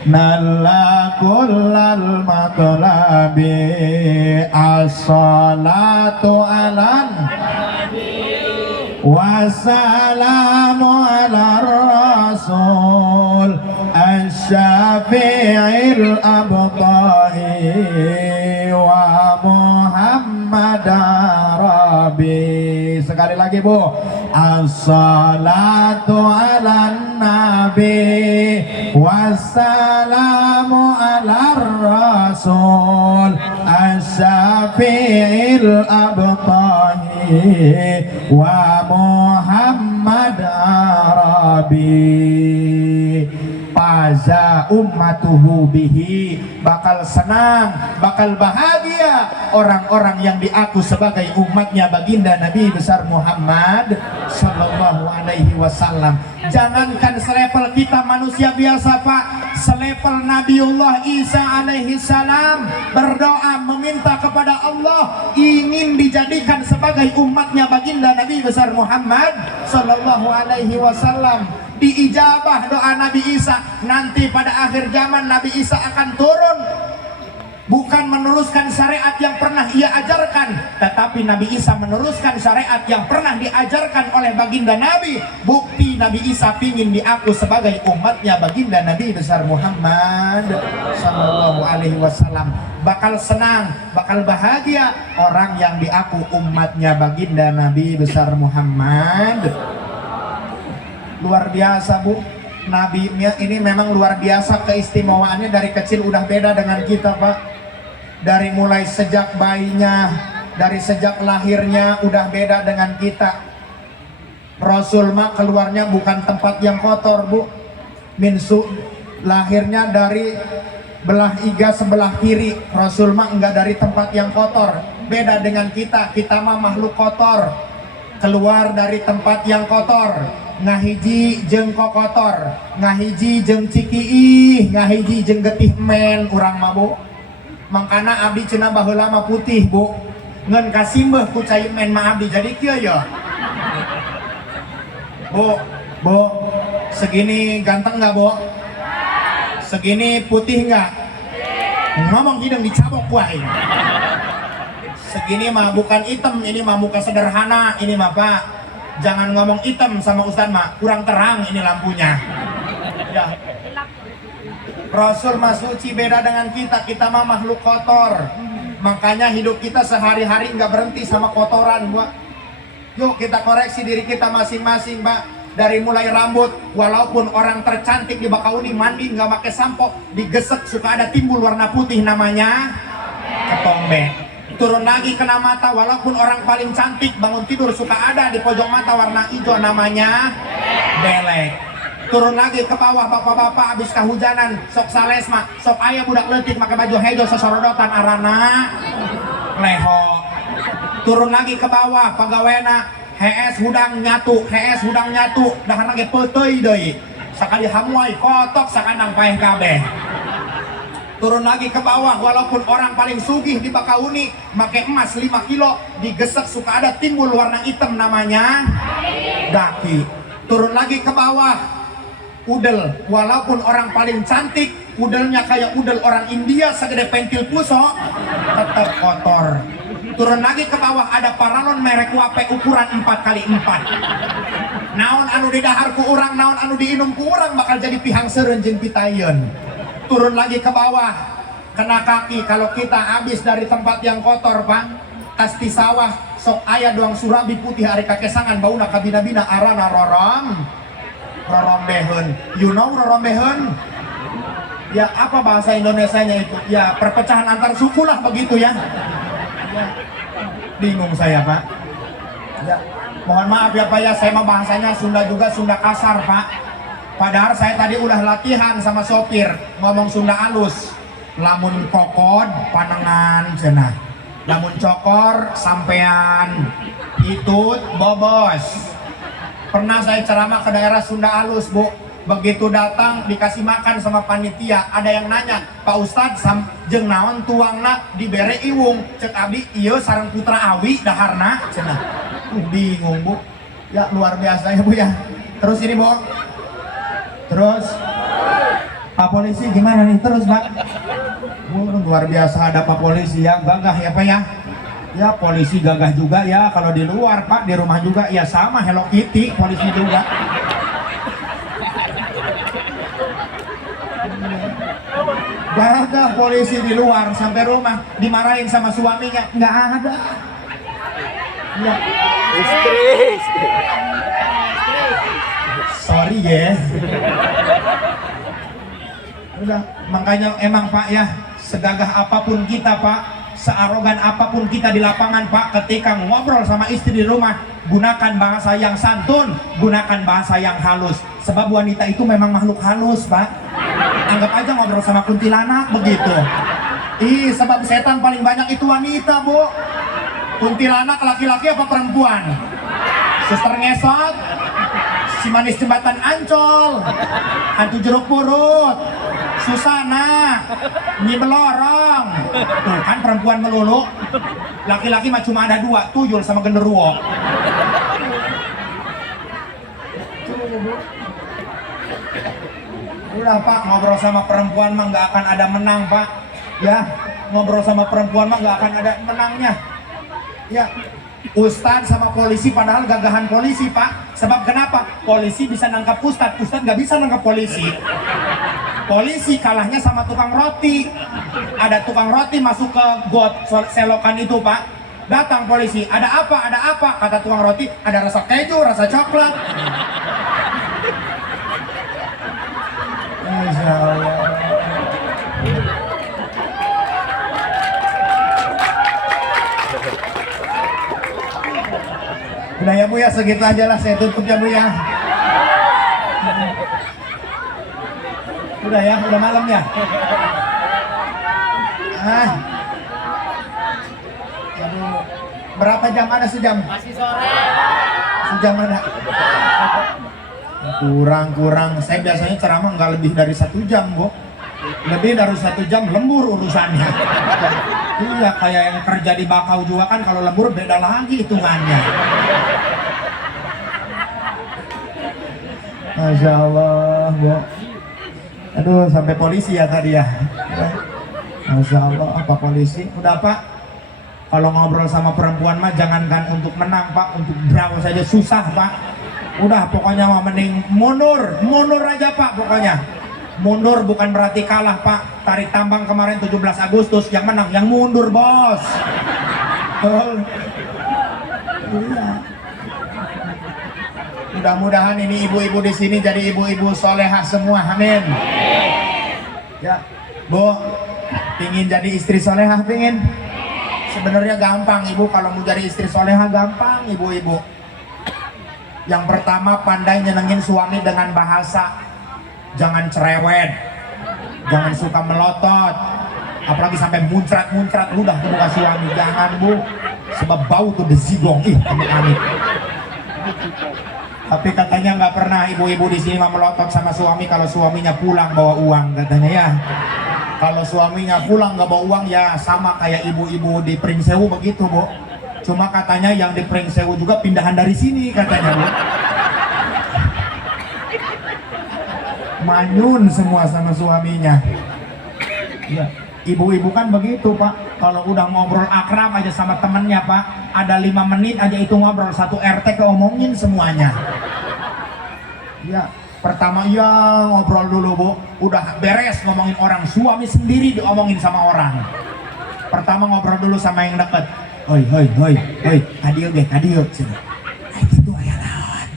nalla kullal matlabi as-salatu alan wassalamu ala rasul asy-syafi'il abtahi wa Muhammad Arabi. Sekali lagi Bu, as-salatu ala nabi wassalamu ala rasul asy-syafi'il abtahi wa Muhammad Arabi. Faza ummatuhu bihi, bakal senang, bakal bahagia orang-orang yang diaku sebagai umatnya baginda Nabi besar Muhammad sallallahu alaihi wasallam. Jangankan selevel kita manusia biasa Pak, selevel Nabiullah Isa alaihi salam berdoa meminta kepada Allah ingin dijadikan sebagai umatnya baginda Nabi besar Muhammad sallallahu alaihi wasallam. Diijabah doa Nabi Isa. Nanti pada akhir zaman Nabi Isa akan turun, bukan meneruskan syariat yang pernah ia ajarkan, tetapi Nabi Isa meneruskan syariat yang pernah diajarkan oleh baginda Nabi. Bukti Nabi Isa ingin diaku sebagai umatnya baginda Nabi besar Muhammad Sallallahu Alaihi Wasallam. Bakal senang, bakal bahagia orang yang diaku umatnya baginda Nabi besar Muhammad. Luar biasa Bu, nabinya ini memang luar biasa keistimewaannya. Dari kecil udah beda dengan kita Pak. Dari mulai sejak bayinya, dari sejak lahirnya udah beda dengan kita. Rasul mah keluarnya bukan tempat yang kotor Bu. Minsu lahirnya dari belah iga sebelah kiri. Rasul mah enggak dari tempat yang kotor. Beda dengan kita, kita mah makhluk kotor. Keluar dari tempat yang kotor. Ngahiji jeung kokotor, ngahiji jeung cikiih, ngahiji jeung getih men urang mah Bu. Mangkana abdi cenah baheula mah putih Bu. Ngan kasimbeuh ku cai men mah abdi jadi kieu ya. Bu, segini ganteng nggak Bu? Segini putih nggak? Ngomong hidung dicabok wae. Segini mah bukan hitam, ini mah muka sederhana, ini mah Pak. Jangan ngomong hitam sama Ustaz mah, kurang terang ini lampunya. Ya. Rasul mah suci, beda dengan kita, kita mah makhluk kotor. Makanya hidup kita sehari-hari nggak berhenti sama kotoran Bu. Yuk kita koreksi diri kita masing-masing Pak. Dari mulai rambut, walaupun orang tercantik di Bakauni mandi nggak pakai sampo, digesek suka ada timbul warna putih namanya ketombe. Turun lagi kena mata, walaupun orang paling cantik bangun tidur suka ada di pojok mata warna hijau namanya belek. Turun lagi ke bawah bapak-bapak habis kehujanan sok sales mah sok ayah budak leutik pakai baju hijau sesorodotan arana leho. Turun lagi ke bawah pegawena HS hudang nyatu, HS hudang nyatu, dahar lagi peteuy deui. Sakali hamuai kotok sakandang paeh kabeh. Turun lagi ke bawah, walaupun orang paling sugih di Bakauni make emas 5 kilo, digesek suka ada timbul warna hitam namanya daki. Turun lagi ke bawah, udel, walaupun orang paling cantik, udelnya kayak udel orang India segede pentil puso, tetap kotor. Turun lagi ke bawah ada paralon merek wape ukuran 4x4. Naon anu di dahar ku urang, naon anu diinum ku urang bakal jadi pihang seureun jeung pitayeun. Turun lagi ke bawah kena kaki, kalau kita habis dari tempat yang kotor Pak, kasti sawah sok aya doang surabi putih ari kakesangan bauna kabina-bina arana rorombeheun. You know rorombeheun? Ya apa bahasa Indonesianya itu? Ya perpecahan antar suku lah begitu ya. Bingung saya Pak. Ya, mohon maaf ya Pak ya, saya mah bahasanya Sunda juga, Sunda kasar Pak. Padahal saya tadi udah latihan sama sopir ngomong Sunda halus. Lamun kokod panengan cenah. Lamun cokor sampean, itut bobos. Pernah saya ceramah ke daerah Sunda halus Bu. Begitu datang dikasih makan sama panitia, ada yang nanya, Pak Ustadz jeung naon tuangna dibere iwung, cek abdi ieu sareng putra awi daharna cenah. Bingung Bu. Ya luar biasa ya Bu ya. Terus ini Bu. Terus Pak Polisi gimana nih terus Pak? Luar biasa ada Pak Polisi ya, gagah ya Pak ya. Ya polisi gagah juga ya, kalau di luar Pak, di rumah juga ya sama Hello Kitty polisi juga. Gagah polisi di luar, sampai rumah dimarahin sama suaminya, nggak ada. Ya. Istri. Sorry ya. Udah, makanya emang Pak ya, segagah apapun kita Pak, searogan apapun kita di lapangan Pak, ketika ngobrol sama istri di rumah, gunakan bahasa yang santun, gunakan bahasa yang halus. Sebab wanita itu memang makhluk halus Pak. Anggap aja ngobrol sama kuntilanak begitu. Sebab setan paling banyak itu wanita Bu. Kuntilanak laki-laki apa perempuan? Suster ngesot, si manis jembatan Ancol, hantu jeruk purut, Susana, Nyi Belorong. Tuh kan perempuan melulu. Laki-laki mah cuma ada 2, tuyul sama genderuwo. Udah Pak, ngobrol sama perempuan mah nggak akan ada menang Pak. Ya, ngobrol sama perempuan mah nggak akan ada menangnya. Ya, Ustadz sama polisi padahal gagahan polisi Pak. Sebab kenapa? Polisi bisa nangkap Ustadz, Ustadz nggak bisa nangkap polisi. Polisi kalahnya sama tukang roti. Ada tukang roti masuk ke got selokan itu Pak. Datang polisi, ada apa? Ada apa? Kata tukang roti, ada rasa keju, rasa coklat. Masya Allah. Udah ya Bu ya, segitu aja lah saya tutup ya Bu ya. Udah ya, udah malam ya. Aduh, berapa jam ada sejam? Masih sore. Sejam ada. Kurang. Saya biasanya ceramah nggak lebih dari 1 jam, Bu. Lebih dari 1 jam lembur urusannya. Iya, kayak yang kerja di Bakau juga kan kalau lembur beda lagi hitungannya. Masya Allah, Bu. Aduh, sampai polisi ya tadi ya. Masya Allah, apa polisi? Udah Pak, kalau ngobrol sama perempuan mah jangankan untuk menang Pak, untuk draw saja susah Pak. Udah pokoknya mah mending mundur aja Pak pokoknya. Mundur bukan berarti kalah Pak. Tarik tambang kemarin 17 Agustus yang menang, yang mundur bos. Iya. Mudah-mudahan ini ibu-ibu di sini jadi ibu-ibu solehah semua, amin. Ya, Bu, pingin jadi istri solehah, pingin? Sebenarnya gampang ibu, kalau mau jadi istri solehah gampang ibu-ibu. Yang pertama, pandai nyenengin suami dengan bahasa. Jangan cerewet, jangan suka melotot, apalagi sampai muncrat udah ke muka suami, jangan Bu, sebab bau tuh dezigong, amit-amit. Tapi katanya nggak pernah ibu-ibu di sini melotot sama suami kalau suaminya pulang bawa uang katanya ya. Kalau suaminya pulang nggak bawa uang ya sama kayak ibu-ibu di Pringsewu begitu Bu. Cuma katanya yang di Pringsewu juga pindahan dari sini katanya Bu. Manyun semua sama suaminya. Ya, ibu-ibu kan begitu Pak. Kalau udah ngobrol akrab aja sama temennya Pak, ada 5 menit aja itu ngobrol, 1 RT keomongin semuanya. Ya, pertama ya ngobrol dulu Bu, udah beres ngomongin orang, suami sendiri diomongin sama orang. Pertama ngobrol dulu sama yang deket. Hoi, kadieu ge, kadieu cenah. Ai kitu aya naon?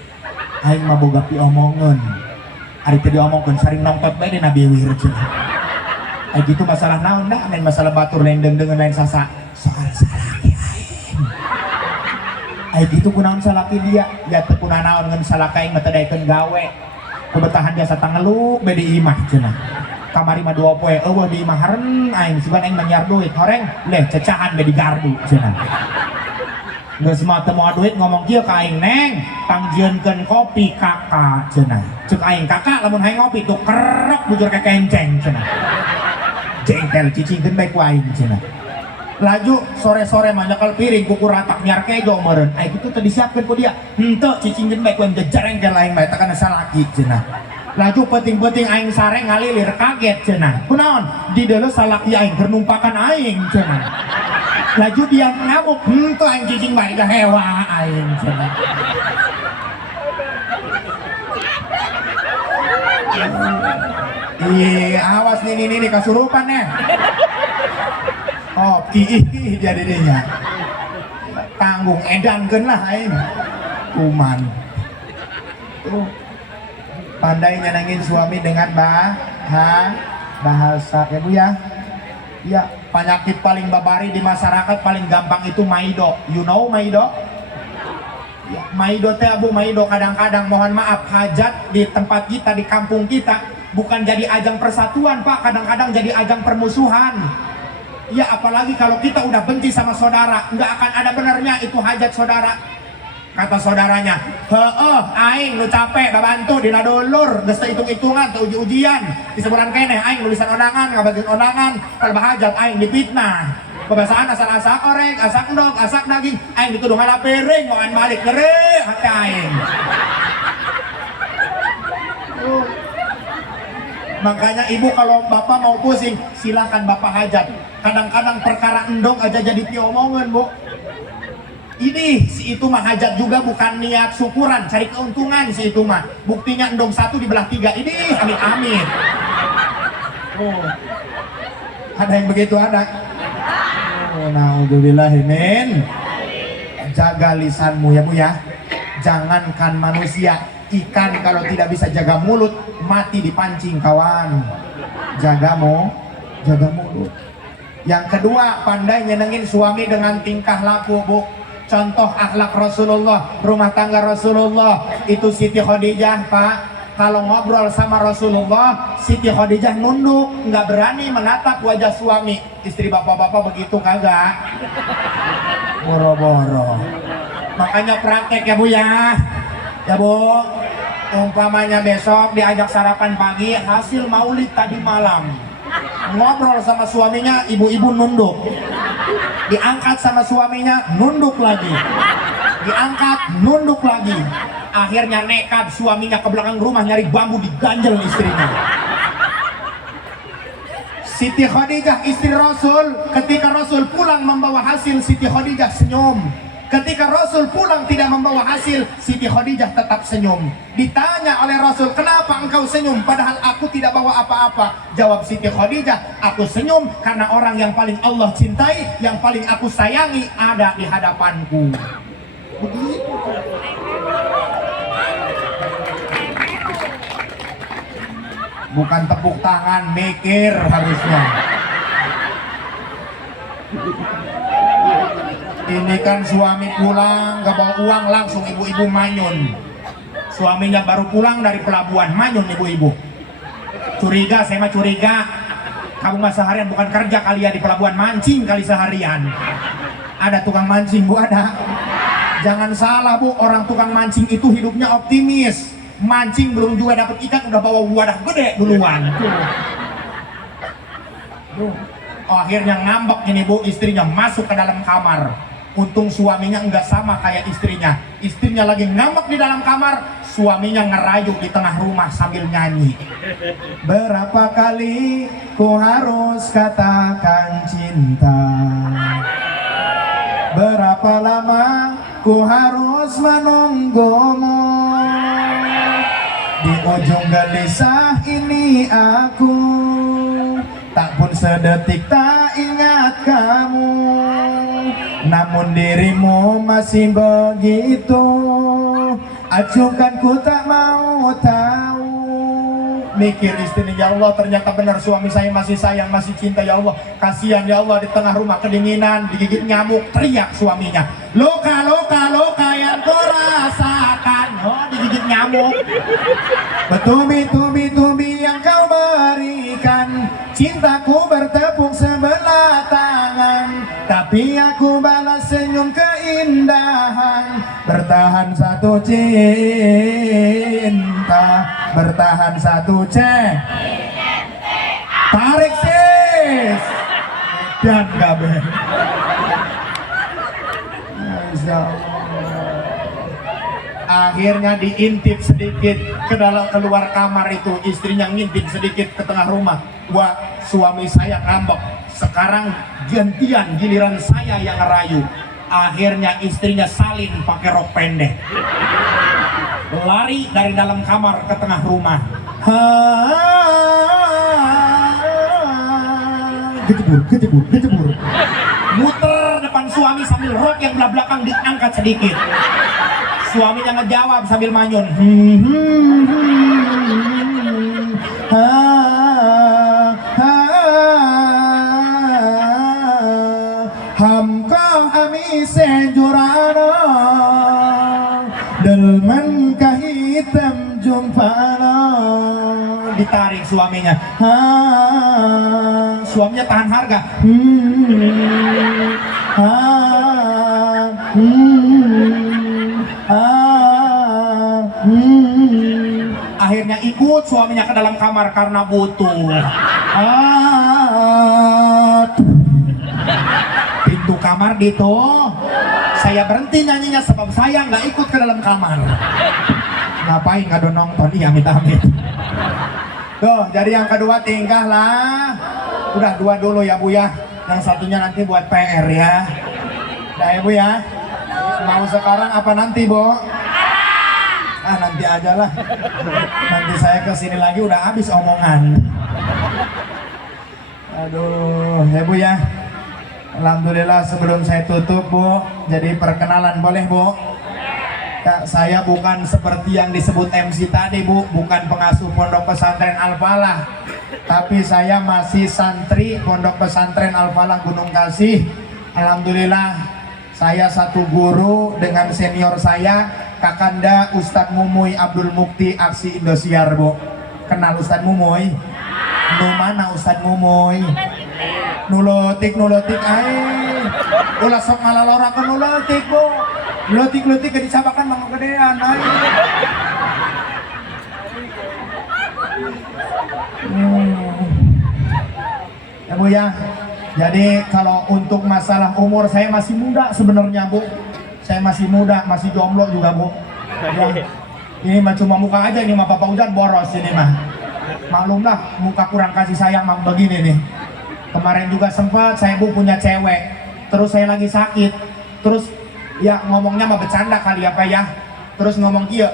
Aing mah boga piomongeun. Ari teh diomongkeun saring nongtot bae dina biwir cenah. Ai kitu masalah naon da? Lain masalah batur, lain deungeun, lain sasa. Soal salaki aing. Ai kitu kunaon salaki dia? Ya teu kunaon ngeun salaki aing mah teu daekeun gawe. Kubetahan biasa tangeluk bae di imah cenah. Kamari mah 2 poe eueuh di imah haren aing sugan aing menyiar duit horeng leh cecahan bae di gardu cenah. Geus mah teu moal duit ngomong kieu ka aing, "Neng, pangjieunkeun kopi kakak," cenah. Ceuk aing, "Kakak lamun hayang ngopi tuh kerok bujur ke kenceng," cenah. Jengkel cicingkeun bae ku aing cenah. Laju sore-sore mah nyekel piring kuku ratak nyar kejo meureun. Ai kitu teu disiapkeun ku dia. Henteu cicingkeun bae ku aing jejerengkel aing bae teh kana salaki cenah. Laju penting-penting aing sareng ngalilir kaget cenah. Kunaon? Di deuleu salaki aing keur numpakan aing cenah. Laju dia ngamuk, "Henteu aing cicing bae dah hewa aing cenah." Iya, awas nih kasurupan ya. Oh, ih jadi dinya. Tanggung edankeun lah aing. Kuman. Tuh. Pandai nyenengin suami dengan bahasa ya Bu ya. Ya, penyakit paling babari di masyarakat paling gampang itu maido. You know maido? Ya, maido teh Bu, maido kadang-kadang mohon maaf hajat di tempat kita, di kampung kita bukan jadi ajang persatuan Pak, kadang-kadang jadi ajang permusuhan. Ya apalagi kalau kita udah benci sama saudara, nggak akan ada benernya itu hajat saudara. Kata saudaranya, "Heeh, aing nu capek babantu dina dulur, geus teu hitung-hitungan, teu uji-ujian. Di sebulan keneh aing nulisan undangan, ngabageun undangan, kalau bahajat aing dipitnah. Kebiasaan asal-asal orek, asak endog, asak daging, aing dituduh ngana piring, ngoan balik geure hati aing." Makanya ibu kalau bapak mau pusing, silahkan bapak hajat. Kadang-kadang perkara endong aja jadi diomongin Bu. Ini si itu mah hajat juga bukan niat syukuran, cari keuntungan si itu mah. Buktinya endong 1 dibelah 3. Ini amit-amit. Oh. Ada yang begitu ada? Oh, naudzubillahimin. Jaga lisanmu ya Bu ya. Jangankan manusia, ikan kalau tidak bisa jaga mulut mati dipancing kawan. Jaga mulut. Yang kedua, pandai nyenengin suami dengan tingkah laku Bu. Contoh akhlak Rasulullah, rumah tangga Rasulullah itu Siti Khadijah Pak. Kalau ngobrol sama Rasulullah, Siti Khadijah nunduk, nggak berani menatap wajah suami. Istri bapak-bapak begitu kagak? Boro-boro. Makanya praktek ya Bu ya. Ya Bu, umpamanya besok diajak sarapan pagi, hasil maulid tadi malam. Ngobrol sama suaminya, ibu-ibu nunduk. Diangkat sama suaminya, nunduk lagi. Diangkat, nunduk lagi. Akhirnya nekat suaminya ke belakang rumah nyari bambu, diganjel istrinya. Siti Khadijah istri Rasul, ketika Rasul pulang membawa hasil, Siti Khadijah senyum. Ketika Rasul pulang tidak membawa hasil, Siti Khadijah tetap senyum. Ditanya oleh Rasul, kenapa engkau senyum padahal aku tidak bawa apa-apa? Jawab Siti Khadijah, aku senyum karena orang yang paling Allah cintai, yang paling aku sayangi ada di hadapanku. Begitu. Bukan tepuk tangan, mikir harusnya. Ini kan suami pulang gak bawa uang, langsung ibu-ibu manyun. Suaminya baru pulang dari pelabuhan, manyun ibu-ibu. Curiga, saya mah curiga. Kamu mah seharian bukan kerja kali ya di pelabuhan, mancing kali seharian. Ada tukang mancing Bu, ada. Jangan salah Bu, orang tukang mancing itu hidupnya optimis. Mancing belum juga dapat ikan udah bawa wadah gede duluan. Oh, akhirnya ngambek ini Bu, istrinya masuk ke dalam kamar. Untung suaminya enggak sama kayak istrinya. Istrinya lagi ngambek di dalam kamar, suaminya ngerayu di tengah rumah sambil nyanyi. Berapa kali ku harus katakan cinta, berapa lama ku harus menunggumu. Di ujung gelisah ini aku tak pun sedetik tak ingat kamu, namun dirimu masih begitu acuhkan, ku tak mau tahu. Mikir istrinya, ya Allah ternyata benar suami saya masih sayang, masih cinta ya Allah. Kasihan ya Allah, di tengah rumah kedinginan, digigit nyamuk, teriak suaminya, luka luka luka yang ku rasakan. Oh, digigit nyamuk. Bertubi-tubi yang kau berikan, cintaku bertepuk sebelah tangan, tapi aku balas senyum keindahan. Bertahan satu cinta, bertahan satu tarik sis dan gabe. Akhirnya diintip sedikit ke dalam keluar kamar itu, istrinya ngintip sedikit ke tengah rumah. Wah, suami saya ngambek, sekarang gantian giliran saya yang ngerayu. Akhirnya istrinya salin pakai rok pendek, lari dari dalam kamar ke tengah rumah. Kecebur. Muter depan suami sambil rok yang belah belakang diangkat sedikit. Suaminya ngejawab sambil manyun. Hamka ami sejurana delman kahitam jumpana. Ditarik suaminya. Suaminya tahan harga. Akhirnya ikut suaminya ke dalam kamar karena butuh. Pintu kamar gitu. Saya berhenti nyanyinya sebab saya nggak ikut ke dalam kamar. Ngapain nggak nonton? Iya, amit-amit. Tuh, jadi yang kedua tingkah lah. Udah dua dulu ya Bu ya. Yang satunya nanti buat PR ya. Udah ya Bu ya. Mau sekarang apa nanti Bu? Nanti aja lah. Nanti saya kesini lagi udah habis omongan. Aduh, ya Bu ya. Alhamdulillah sebelum saya tutup Bu, jadi perkenalan boleh Bu? Kak, saya bukan seperti yang disebut MC tadi Bu, bukan pengasuh Pondok Pesantren Al-Falah, tapi saya masih santri Pondok Pesantren Al-Falah Gunung Kasih. Alhamdulillah saya satu guru dengan senior saya Kakanda Ustadz Mumuy Abdul Mukti Aksi Indosiar Bu. Kenal Ustadz Mumuy? Nu mana Ustadz Mumuy? Nulotik ay. Ulah sok malalora ke nulotik Bu. Nulotik ke disabakan mang gedean ay. Ya Bu ya. Jadi kalau untuk masalah umur saya masih muda sebenarnya Bu. Saya masih muda, masih jomblo juga Bu. Ya. Ini mah cuma muka aja, ini mah Bapak Ujan boros ini mah. Maklum lah, muka kurang kasih sayang mah begini nih. Kemarin juga sempat saya Bu punya cewek, terus saya lagi sakit, terus ya ngomongnya mah bercanda kali apa ya. Terus ngomong iya,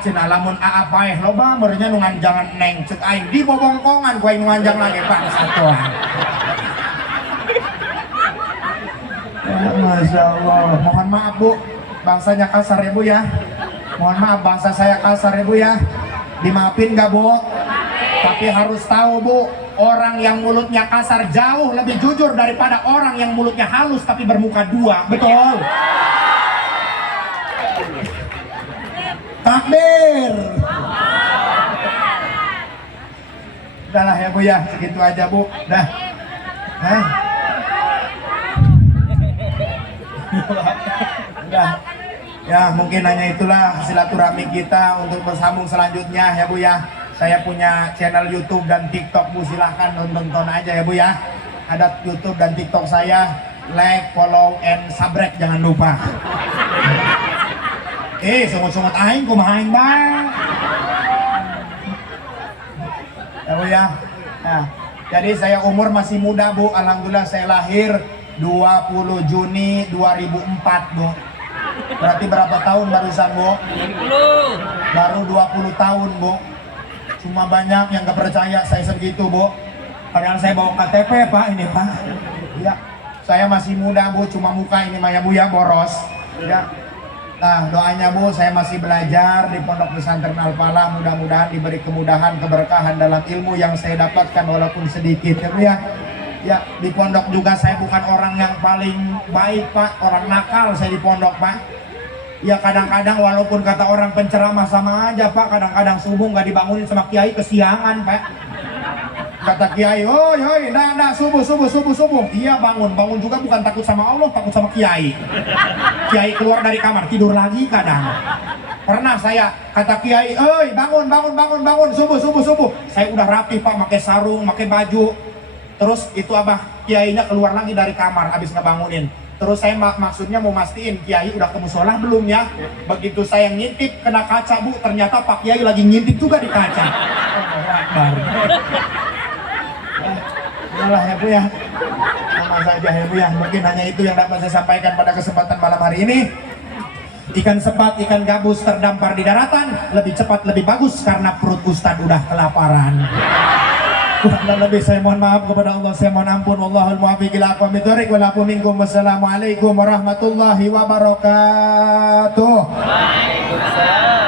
cenah lamun apa loba merenya nu nganjangan neng cek aing di bobongkongan ku aing nganjang lagi Pak satuan. Masya Allah, mohon maaf Bu, bangsanya kasar ya Bu ya. Mohon maaf bangsa saya kasar ya Bu ya. Dimaafin gak Bu? Tapi harus tahu Bu, orang yang mulutnya kasar jauh lebih jujur daripada orang yang mulutnya halus tapi bermuka dua. Betul? Takbir. Udahlah ya Bu ya, segitu aja Bu. Dah. Udah. Ya mungkin hanya itulah silaturahmi kita untuk bersambung selanjutnya ya Bu ya. Saya punya channel YouTube dan TikTok Bu, silahkan nonton aja ya Bu ya. Ada YouTube dan TikTok saya, like, follow, and subscribe jangan lupa. Sungut-sungut aing kumaha aing bang. Ya Bu ya. Nah, jadi saya umur masih muda Bu, alhamdulillah saya lahir 20 Juni 2004 Bu. Berarti berapa tahun barusan Bu? 20. Baru 20 tahun Bu. Cuma banyak yang gak percaya saya segitu Bu. Padahal saya bawa KTP Pak ini Pak. Ya, saya masih muda Bu, cuma muka ini Maya Bu ya boros. Ya. Nah doanya Bu, saya masih belajar di Pondok Pesantren Al-Falah, mudah-mudahan diberi kemudahan, keberkahan dalam ilmu yang saya dapatkan walaupun sedikit ya Bu ya. Ya di pondok juga saya bukan orang yang paling baik Pak, orang nakal saya di pondok Pak. Ya kadang-kadang walaupun kata orang penceramah sama aja Pak, kadang-kadang subuh nggak dibangunin sama kiai kesiangan Pak. Kata kiai, oi, nah subuh. Iya bangun juga bukan takut sama Allah, takut sama kiai. Kiai keluar dari kamar tidur lagi kadang. Pernah saya kata kiai, oi bangun subuh. Saya udah rapi Pak, pakai sarung, pakai baju. Terus itu abah kiainya keluar lagi dari kamar habis ngebangunin. Terus saya maksudnya mau mastiin kiai udah ke musola belum ya. Begitu saya ngintip kena kaca Bu, ternyata Pak Kiai lagi ngintip juga di kaca. Udah ya Bu ya. Sama saja ya Bu ya. Mungkin hanya itu yang dapat saya sampaikan pada kesempatan malam hari ini. Ikan sepat, ikan gabus terdampar di daratan lebih cepat, lebih bagus karena perut Ustadz udah kelaparan. Kurang lebih saya mohon maaf kepada Allah, saya mohon ampun. Wallahul muwaffiq ila aqwamit thoriq wa lakum minkum. Wassalamualaikum warahmatullahi wabarakatuh. Waalaikumsalam.